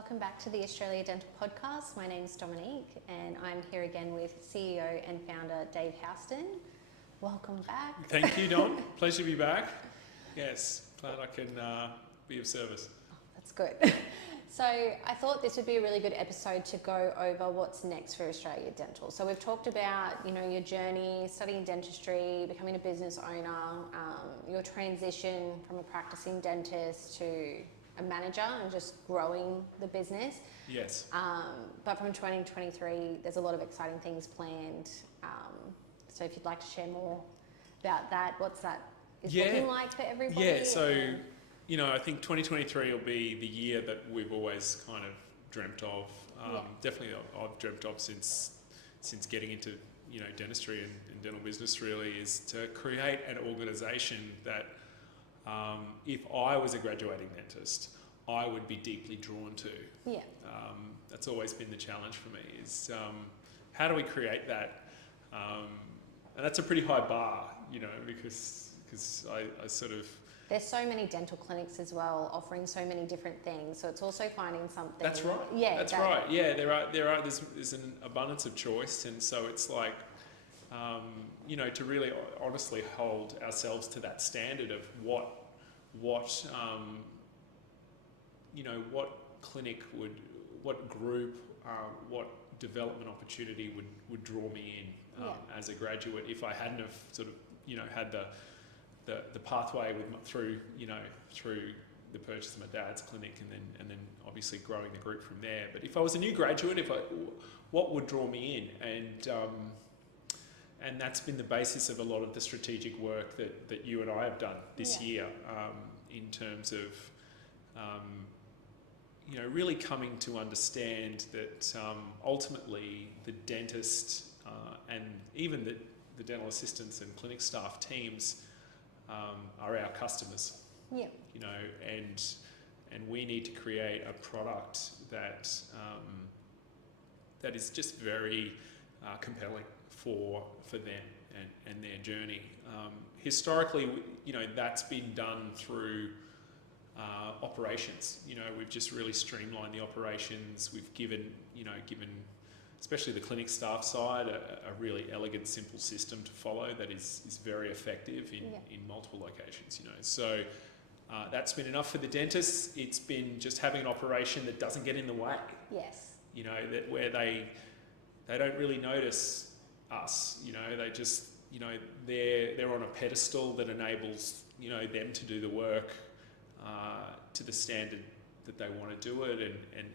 Welcome back to the Australia Dental Podcast. My name is Dominique and I'm here again with CEO and founder Dave Houston. Welcome back. Thank you, Don. Pleasure to be back. Yes, glad I can be of service. Oh, that's good. So I thought this would be a really good episode to go over what's next for Australia Dental. So we've talked about, your journey, studying dentistry, becoming a business owner, your transition from a practicing dentist to a manager and just growing the business. Yes. But from 2023, there's a lot of exciting things planned. So if you'd like to share more about that, what's that is looking like for everybody? Yeah, so, I think 2023 will be the year that we've always kind of dreamt of. Definitely I've dreamt of since getting into, dentistry and dental business really, is to create an organisation that if I was a graduating dentist, I would be deeply drawn to. Yeah. That's always been the challenge for me, is how do we create that? And that's a pretty high bar, because I sort of... There's so many dental clinics as well, offering so many different things. So it's also finding something... That's right. Yeah. That's right. Yeah, there's an abundance of choice. And so it's like, to really honestly hold ourselves to that standard of what clinic what group, what development opportunity would draw me in as a graduate if I hadn't have sort of, had the pathway through the purchase of my dad's clinic and then obviously growing the group from there. But if I was a new graduate, what would draw me in? And that's been the basis of a lot of the strategic work that you and I have done this year, in terms of, really coming to understand that ultimately the dentist and even the dental assistants and clinic staff teams are our customers. Yeah. And we need to create a product that is just very compelling for them and their journey. Historically, that's been done through operations. We've just really streamlined the operations. We've given especially the clinic staff side a really elegant, simple system to follow that is very effective in multiple locations. So that's been enough for the dentists. It's been just having an operation that doesn't get in the way. Yes. That where they don't really notice us. They just they're on a pedestal that enables them to do the work to the standard that they want to do it,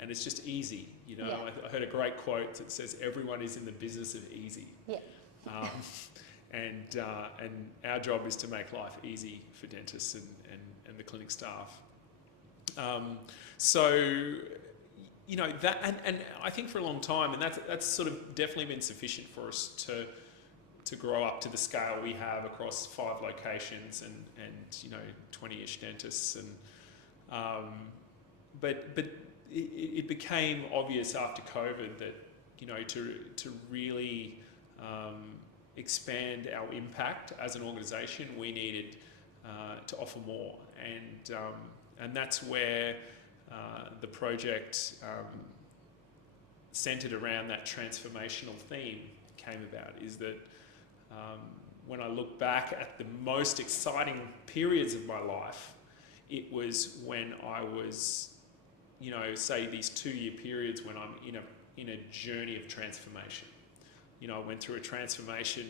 and it's just easy. I heard a great quote that says everyone is in the business of easy. Yeah. And our job is to make life easy for dentists and the clinic staff. So that and I think for a long time, and that's sort of definitely been sufficient for us to grow up to the scale we have across 5 locations and 20-ish dentists, and but it became obvious after COVID that to really expand our impact as an organisation, we needed to offer more, and that's where the project centred around that transformational theme came about. Is that when I look back at the most exciting periods of my life, it was when I was, say these 2-year periods when I'm in a journey of transformation. I went through a transformation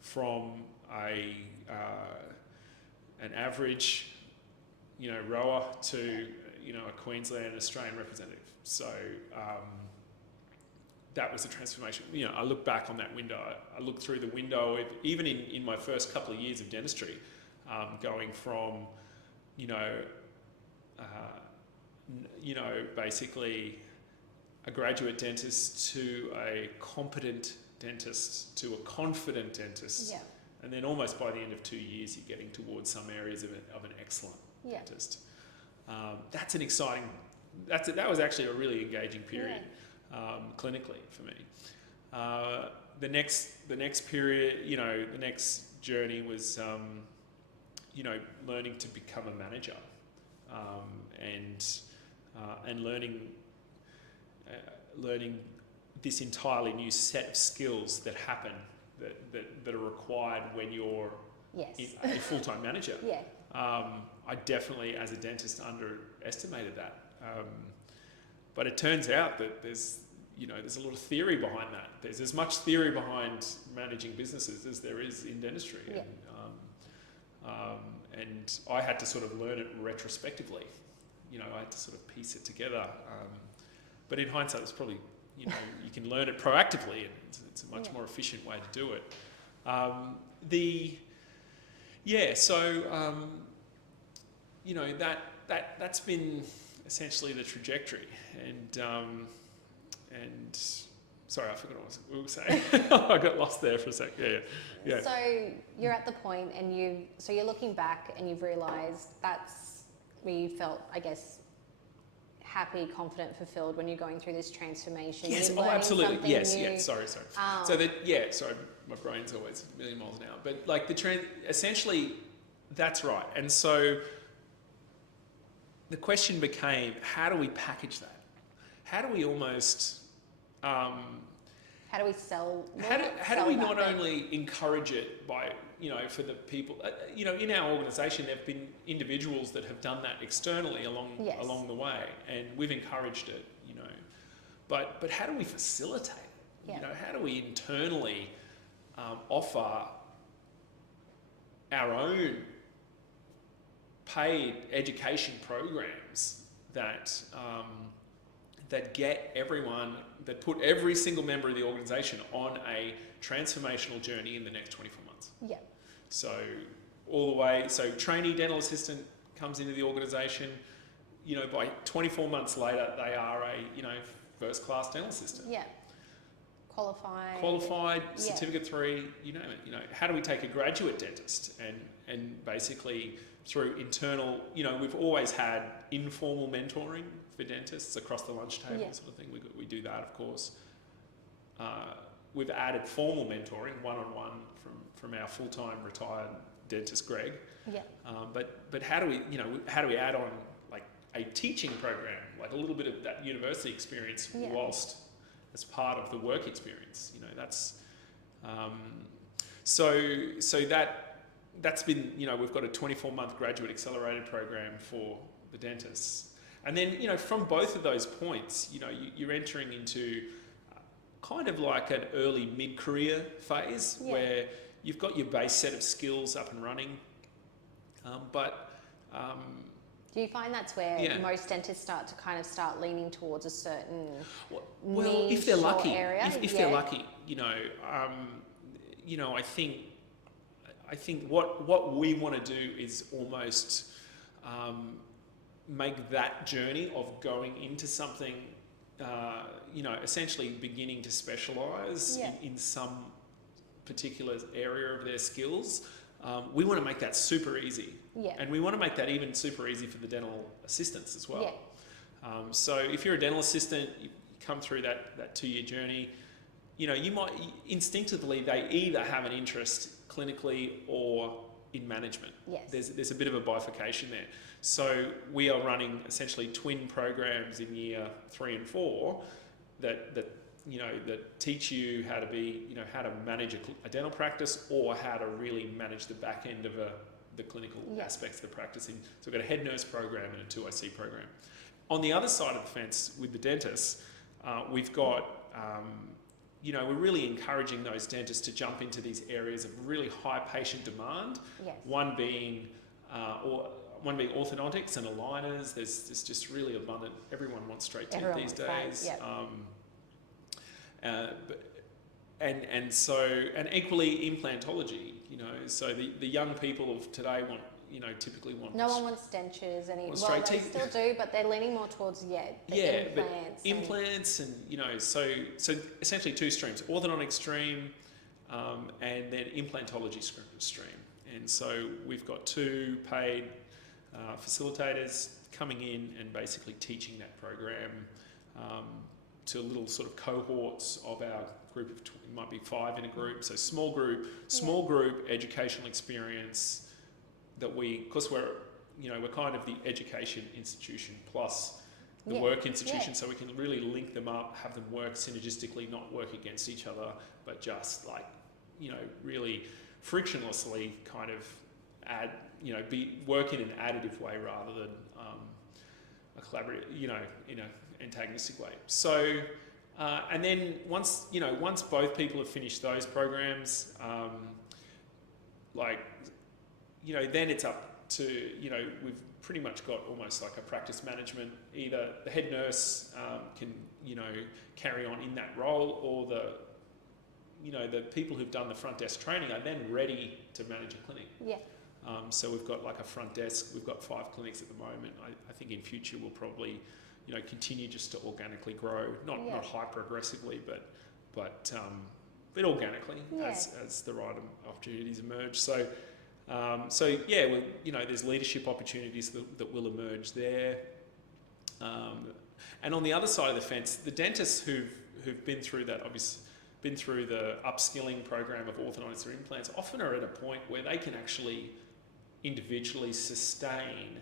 from an average, rower to, a Queensland and Australian representative. So that was a transformation. I look back on that window. I look through the window, even in my first couple of years of dentistry, going from, basically a graduate dentist to a competent dentist to a confident dentist. Yeah. And then almost by the end of 2 years, you're getting towards some areas of an excellent dentist. That's an exciting... That was actually a really engaging period. Clinically for me. The next period, the next journey was, learning to become a manager, and learning learning this entirely new set of skills that happen that are required when you're Yes. a full-time manager. Yeah. I definitely, as a dentist, underestimated that. But it turns out that there's a lot of theory behind that. There's as much theory behind managing businesses as there is in dentistry. Yeah. And I had to sort of learn it retrospectively. I had to sort of piece it together. But in hindsight, it's probably, you can learn it proactively, and it's a much more efficient way to do it. That's been essentially the trajectory. And sorry, I forgot what we were saying. I got lost there for a sec. Yeah. So you're at the point, and you're looking back, and you've realised that's where you felt, I guess, happy, confident, fulfilled when you're going through this transformation. Yes. You're Absolutely. Yes. new. Yeah. Sorry. Sorry, my brain's always a million miles an hour. But like essentially, that's right. And so the question became, how do we package that? How do we almost how do we sell? How do we not only encourage it by, for the people, in our organisation, there have been individuals that have done that externally along the way, and we've encouraged it, but how do we facilitate it? Yeah. How do we internally offer our own paid education programs that get everyone, that put every single member of the organisation on a transformational journey in the next 24 months. Yeah. So all the way, trainee dental assistant comes into the organisation, by 24 months later, they are a, first class dental assistant. Yeah. Qualified, certificate 3, you name it. How do we take a graduate dentist and basically through internal, we've always had informal mentoring for dentists across the lunch table sort of thing. We do that, of course. We've added formal mentoring, one-on-one from our full-time retired dentist, Greg. Yeah. But how do we add on like a teaching program, like a little bit of that university experience whilst as part of the work experience? That's that's been, we've got a 24-month graduate accelerated program for the dentists. And then, from both of those points, you're entering into kind of like an early mid-career phase where you've got your base set of skills up and running. Do you find that's where most dentists start leaning towards a certain niche if they're lucky, area? If they're lucky, I think what we want to do is almost make that journey of going into something, essentially beginning to specialise in some particular area of their skills. We want to make that super easy. Yeah. And we want to make that even super easy for the dental assistants as well. Yeah. So if you're a dental assistant, you come through that 2-year journey, you might instinctively, they either have an interest clinically or in management. Yes. There's a bit of a bifurcation there. So we are running essentially twin programs in year 3 and 4 that teach you how to be, how to manage a dental practice or how to really manage the back end of the clinical aspects of the practice. So we've got a head nurse program and a 2IC program. On the other side of the fence with the dentists, we've got, we're really encouraging those dentists to jump into these areas of really high patient demand. Yes. One being orthodontics and aligners. There's just really abundant. Everyone wants straight teeth these days. And equally implantology. So the young people of today want, typically want. No one wants dentures anymore. Well, they still do, but they're leaning more towards implants and so essentially 2 streams: orthodontic stream, and then implantology stream. And so we've got 2 paid facilitators coming in and basically teaching that program to little sort of cohorts of our group of, it might be 5 in a group, so small group educational experience that because we're kind of the education institution plus the work institution, so we can really link them up, have them work synergistically, not work against each other, but just like, really frictionlessly kind of work in an additive way rather than a collaborative, in an antagonistic way. So, and then once both people have finished those programs, then it's up to, we've pretty much got almost like a practice management. Either the head nurse can, carry on in that role, or the people who've done the front desk training are then ready to manage a clinic. Yeah. So we've got like a front desk. We've got 5 clinics at the moment. I think in future we'll probably, continue just to organically grow, not hyper aggressively, but organically as the right opportunities emerge. So there's leadership opportunities that will emerge there. And on the other side of the fence, the dentists who've been through that, obviously been through the upskilling program of orthodontics or implants, often are at a point where they can actually individually sustain,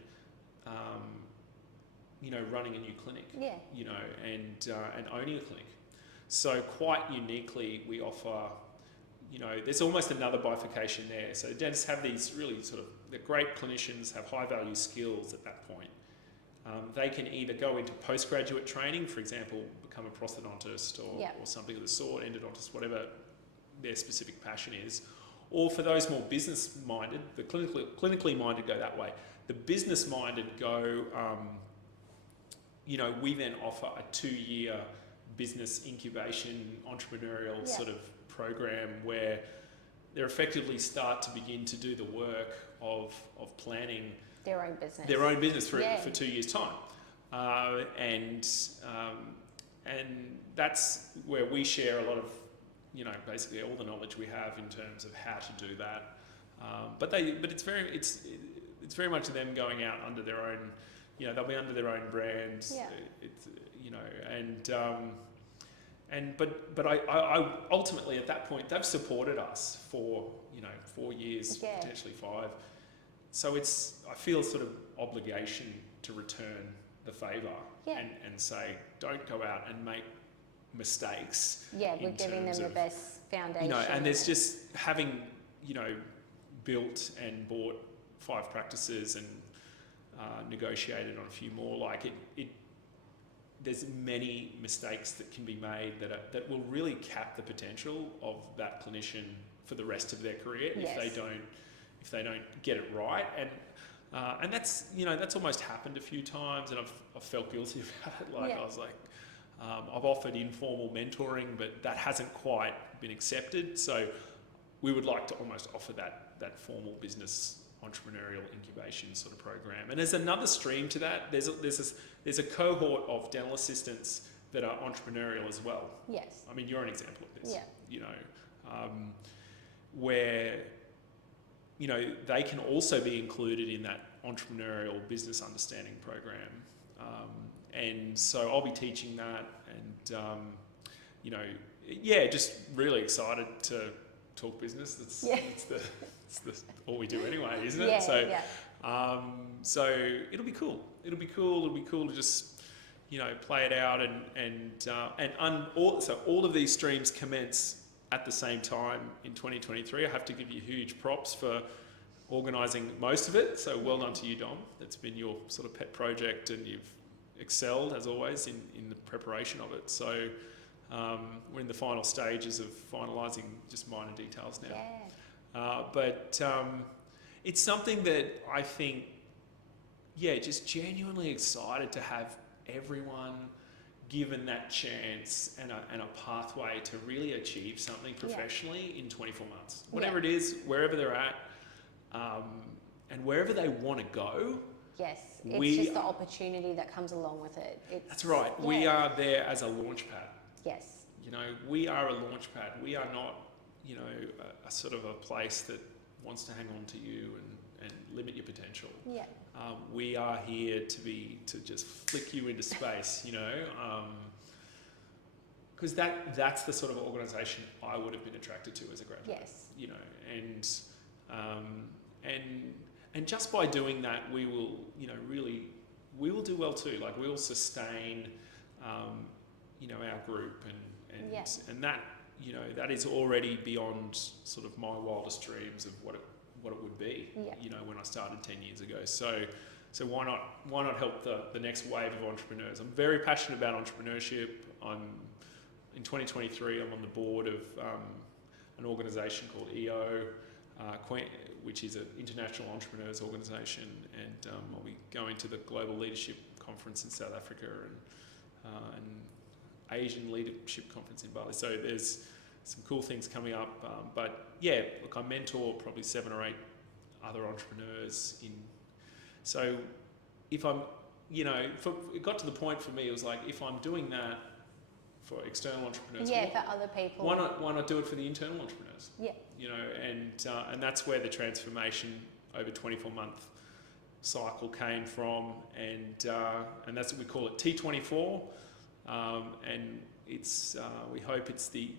running a new clinic, and owning a clinic. So quite uniquely, we offer, there's almost another bifurcation there. So dentists have these really they're great clinicians, have high value skills at that point. They can either go into postgraduate training, for example, become a prosthodontist or something of the sort, endodontist, whatever their specific passion is. Or for those more business-minded, the clinically minded go that way. The business-minded go, we then offer a 2-year business incubation, entrepreneurial sort of program where they effectively start to begin to do the work of planning their own business for 2 years' time. And that's where we share a lot of, basically all the knowledge we have in terms of how to do that. But it's very much them going out under their own, they'll be under their own brands. Yeah. But I ultimately at that point they've supported us for 4 years, potentially 5. So I feel sort of obligation to return the favour and say, don't go out and make mistakes. Yeah, we're giving them the best foundation. And there's just having, built and bought 5 practices and negotiated on a few more, there's many mistakes that can be made that will really cap the potential of that clinician for the rest of their career if they don't get it right. And that's that's almost happened a few times, and I've felt guilty about it. I was like, I've offered informal mentoring, but that hasn't quite been accepted. So we would like to almost offer that formal business entrepreneurial incubation sort of program. And there's another stream to that. There's a cohort of dental assistants that are entrepreneurial as well. Yes. I mean, you're an example of this. Yeah. Where they can also be included in that entrepreneurial business understanding program. And so I'll be teaching that, and just really excited to talk business. It's all we do anyway, isn't it? So it'll be cool. It'll be cool to just play it out, so all of these streams commence at the same time in 2023. I have to give you huge props for organising most of it. So well done to you, Dom. That's been your sort of pet project, and you've excelled as always in the preparation of it. So we're in the final stages of finalising just minor details now. But it's something that I think, just genuinely excited to have everyone given that chance and a pathway to really achieve something professionally in 24 months. Whatever it is, wherever they're at, and wherever they want to go. Yes, it's just the opportunity that comes along with it. That's right. Yeah. We are there as a launch pad. Yes. We are a launch pad. We are not, a sort of a place that wants to hang on to you and limit your potential. Yeah. We are here to just flick you into space, because that's the sort of organisation I would have been attracted to as a graduate. Yes. And just by doing that, we will, really we will do well too. Like we'll sustain, our group and that, that is already beyond sort of my wildest dreams of what it would be, when I started 10 years ago. So why not help the next wave of entrepreneurs? I'm very passionate about entrepreneurship. In 2023, I'm on the board of an organisation called EO, which is an international entrepreneurs organisation, and I'll be going to the Global Leadership Conference in South Africa and Asian Leadership Conference in Bali. So there's some cool things coming up. But yeah, look, I mentor probably 7 or 8 other entrepreneurs So if I'm, it got to the point for me, it was like, if I'm doing that for external entrepreneurs, for other people, why not do it for the internal entrepreneurs? Yeah. And that's where the transformation over 24-month cycle came from, and that's what we call it, T24, and it's we hope it's the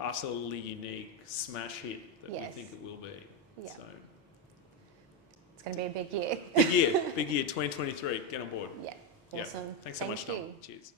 utterly unique smash hit that we think it will be. Yeah. So it's going to be a big year. Big year, 2023. Get on board. Yeah. Awesome. Yeah. Thanks so much, Dom. Cheers.